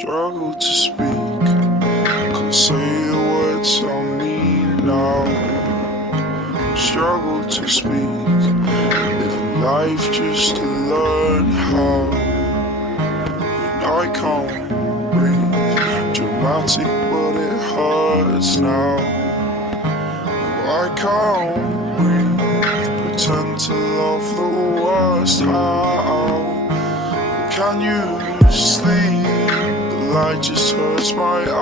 Struggle to speak, can't say the words I need now. Struggle to speak, living life just to learn how. And I can't breathe, dramatic but it hurts now. I can't breathe, pretend to love the worst. How can you sleep? The light just hurts my eyes.